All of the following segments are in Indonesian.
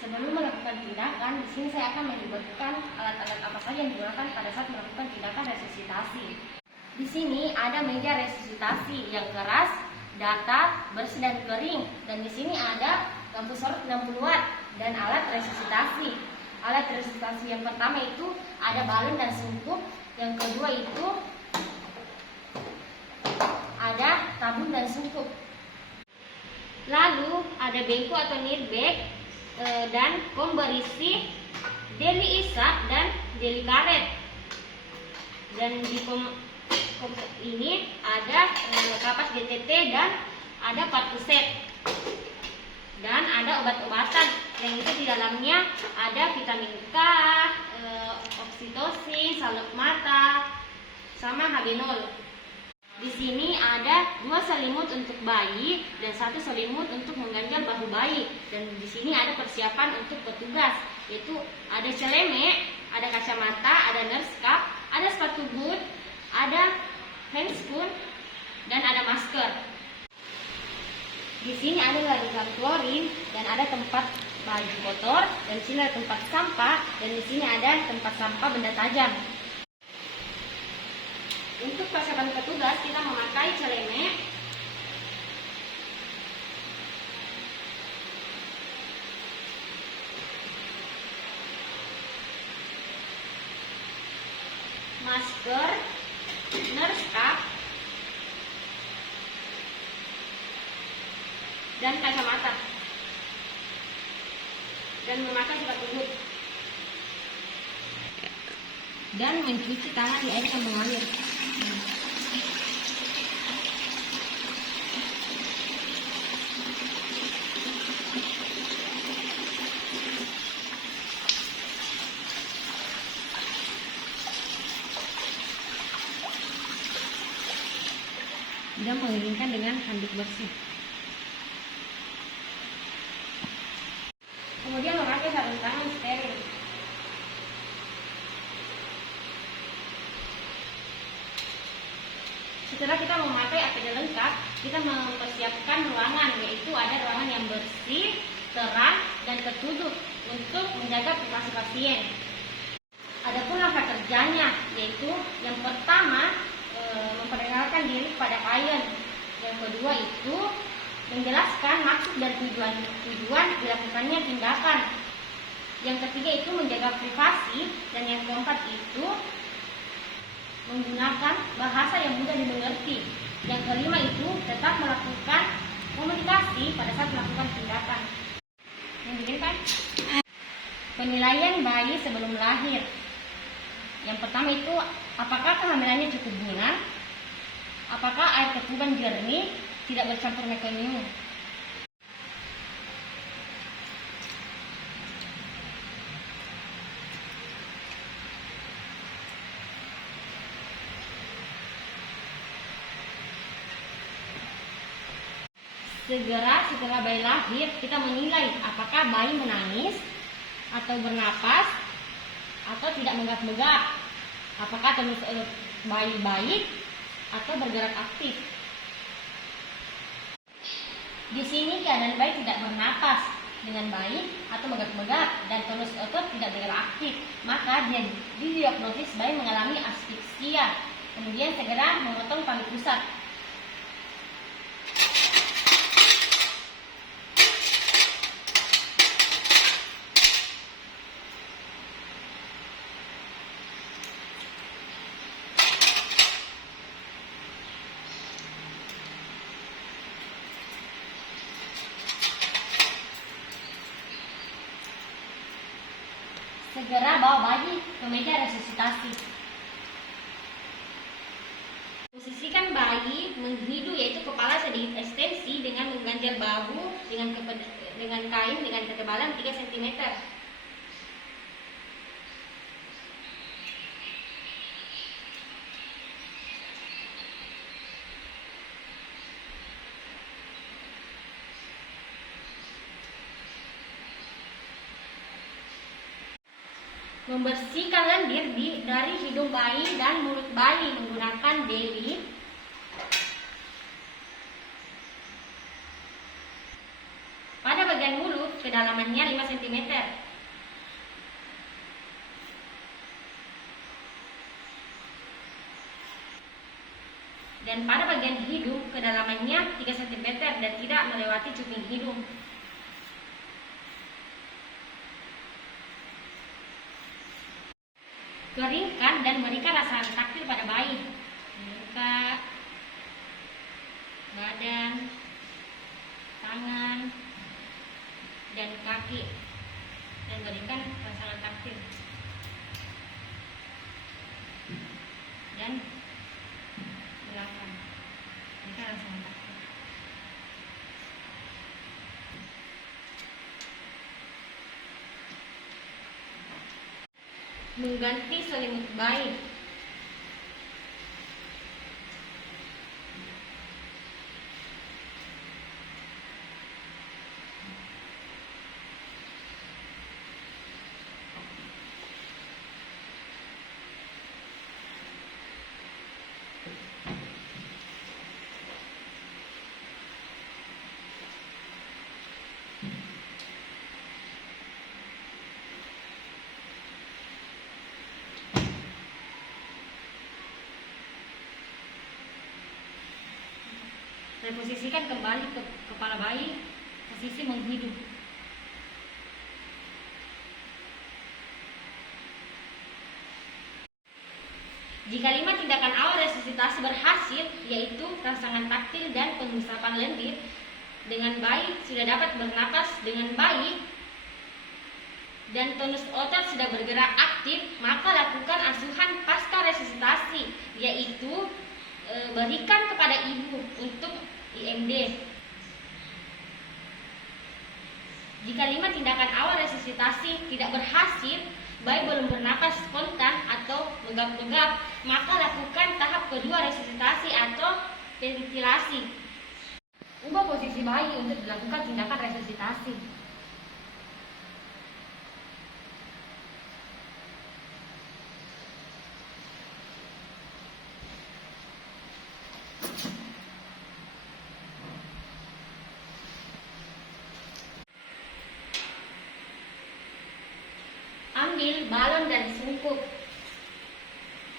sebelum melakukan tindakan, di sini saya akan menyebutkan alat-alat apa saja yang digunakan pada saat melakukan tindakan resusitasi. Di sini ada meja resusitasi yang keras, datar, bersih dan kering. Dan di sini ada lampu sorot 60 watt dan alat resusitasi. Alat resusitasi yang pertama itu ada balon dan sungkup, yang kedua itu ada tabung dan sungkup. Lalu ada bengku atau nirback dan kom berisi deli isap dan deli karet. Dan di kom ini ada kapas GTT dan ada partuset. Dan ada obat-obatan yang itu di dalamnya ada vitamin K, oksitosin, salep mata, sama Habinol. Di sini ada 2 selimut untuk bayi dan 1 selimut untuk mengganjal bahu bayi. Dan di sini ada persiapan untuk petugas, yaitu ada celemek, ada kacamata, ada nurse cap, ada sepatu boot, ada handscoon, dan ada masker. Di sini ada larutan klorin dan ada tempat baju kotor, dan di sini ada tempat sampah, dan di sini ada tempat sampah benda tajam. Untuk persiapan petugas, kita memakai celemek, masker, nurse cap, dan kacamata, dan memakai sepatu boot, dan mencuci tangan di air yang mengalir. Dan mengeringkan dengan handuk bersih. Kemudian memakai sarung tangan steril. Setelah kita memakai APD lengkap, kita mempersiapkan ruangan, yaitu ada ruangan yang bersih, terang, dan tertutup untuk menjaga privasi pasien. Adapun langkah kerjanya, yaitu yang pertama memperkenalkan diri kepada klien. Yang kedua itu menjelaskan maksud dan tujuan dilakukannya tindakan. Yang ketiga itu menjaga privasi, dan yang keempat itu menggunakan bahasa yang mudah dimengerti. Yang kelima itu tetap melakukan komunikasi pada saat melakukan tindakan. Yang begini kan? Penilaian bayi sebelum lahir. Yang pertama itu, apakah kehamilannya cukup bulan? Apakah air ketuban jernih, tidak bercampur mekonium? Segera setelah bayi lahir, kita menilai apakah bayi menangis atau bernapas atau tidak megap-megap, apakah terus bayi baik atau bergerak aktif. Di sini keadaan bayi tidak bernapas dengan baik atau megap-megap dan tonus otot tidak bergerak aktif, maka dia didiagnosis bayi mengalami asfiksia. Kemudian segera memotong tali pusat. Segera bawa bayi ke meja resusitasi. Posisikan bayi menghidu, yaitu kepala sedikit ekstensi dengan mengganjal bahu dengan kain dengan ketebalan 3 cm. Membersihkan lendir dari hidung bayi dan mulut bayi menggunakan deli. Pada bagian mulut, kedalamannya 5 cm. Dan pada bagian hidung kedalamannya 3 cm dan tidak melewati cuping hidung. Keringkan dan berikan rasa taktil pada bayi, muka, badan, tangan, dan kaki, dan berikan rasa taktil. Dan belakang, berikan rasa taktil. Mengganti selimut bayi. Reposisikan kembali ke kepala bayi, posisi menghidung. Jika 5 tindakan awal resusitasi berhasil, yaitu rangsangan taktil dan pengusapan lendir, dengan bayi sudah dapat bernapas dengan baik dan tonus otot sudah bergerak aktif, maka lakukan asuhan pasca resusitasi, yaitu berikan kepada ibu untuk IMD. Jika 5 tindakan awal resusitasi tidak berhasil, bayi belum bernapas spontan atau menggap-menggap, maka lakukan tahap kedua resusitasi atau ventilasi. Ubah posisi bayi untuk dilakukan tindakan resusitasi. Ambil balon dan sungkup.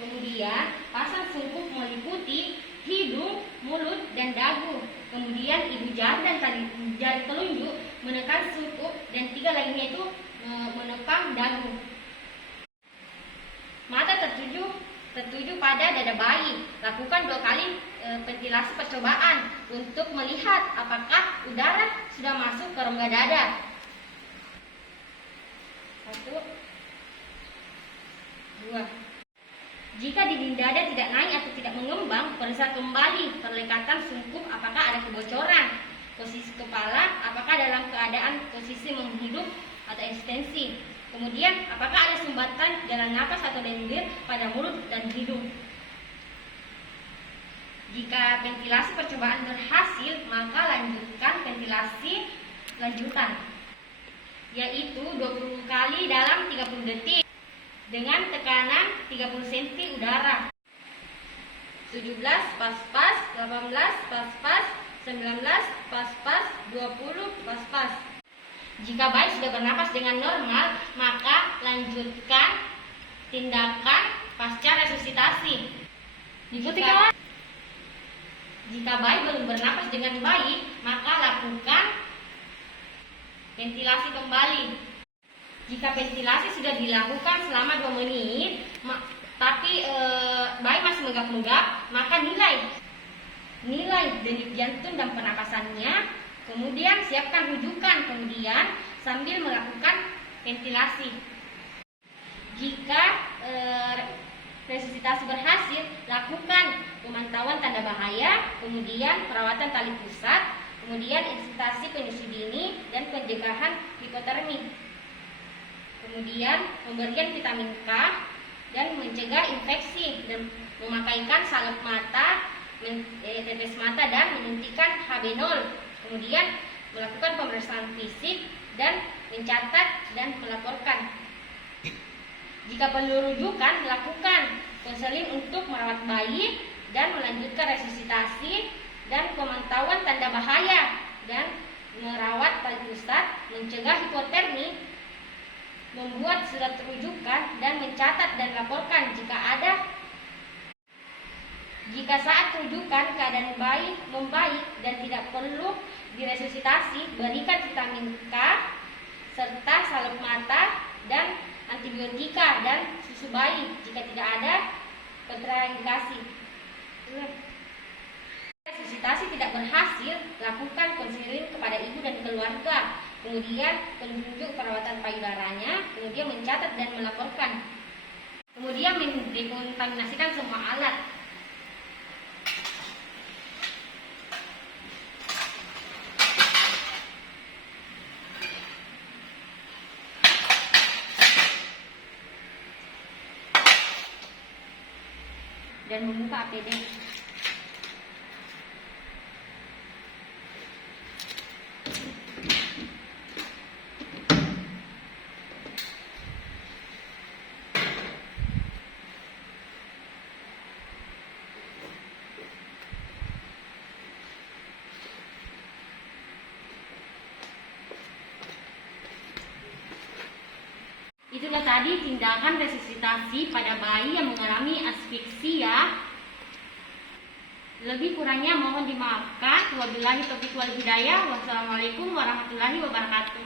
Kemudian pasang sungkup meliputi hidung, mulut, dan dagu. Kemudian ibu jari dan jari telunjuk menekan sungkup dan 3 lainnya itu menekan dagu. Mata tertuju pada dada bayi. Lakukan 2 kali ventilasi percobaan untuk melihat apakah udara sudah masuk ke rongga dada. 1, 2. Jika dinding dada tidak naik atau tidak mengembang, periksa kembali perlekatan sungkup apakah ada kebocoran. Posisi kepala apakah dalam keadaan posisi menghidup atau ekstensi. Kemudian apakah ada sumbatan jalan napas atau lendir pada mulut dan hidung. Jika ventilasi percobaan berhasil, maka lanjutkan ventilasi lanjutan, yaitu 20 kali dalam 30 detik dengan tekanan 30 cm udara. 17 pas-pas, 18 pas-pas, 19 pas-pas, 20 pas-pas. Jika bayi sudah bernapas dengan normal, maka lanjutkan tindakan pasca resusitasi. Jika bayi belum bernapas dengan baik, maka lakukan ventilasi kembali. Jika ventilasi sudah dilakukan selama 2 menit, tapi bayi masih menggap-menggap, maka nilai denyut jantung dan pernapasannya. Kemudian siapkan rujukan, kemudian sambil melakukan ventilasi. Jika resusitasi berhasil, lakukan pemantauan tanda bahaya, kemudian perawatan tali pusat, kemudian insultasi penyusu dini dan pencegahan hipotermi. Kemudian pemberian vitamin K dan mencegah infeksi dan memakaikan salep mata, tetes mata dan menyuntikkan HB0. Kemudian melakukan pemeriksaan fisik dan mencatat dan melaporkan. Jika perlu rujukan, lakukan konseling untuk merawat bayi dan melanjutkan resusitasi dan pemantauan tanda bahaya dan merawat pusat, mencegah hipotermi, membuat surat rujukan, dan mencatat dan laporkan jika saat rujukan keadaan bayi membaik dan tidak perlu diresusitasi, berikan vitamin K serta salep mata dan antibiotika dan susu bayi jika tidak ada kontraindikasi. Resusitasi tidak berhasil, lakukan konseling kepada ibu dan keluarga, kemudian penunjuk perawatan payudaranya, kemudian mencatat dan melaporkan, kemudian mendekontaminasikan semua alat. Dan membuka APD. Itulah tadi tindakan resusitasi pada bayi yang mengalami asfiksia. Lebih kurangnya mohon dimaafkan. Wabillahi taufiq wal hidayah. Wassalamualaikum warahmatullahi wabarakatuh.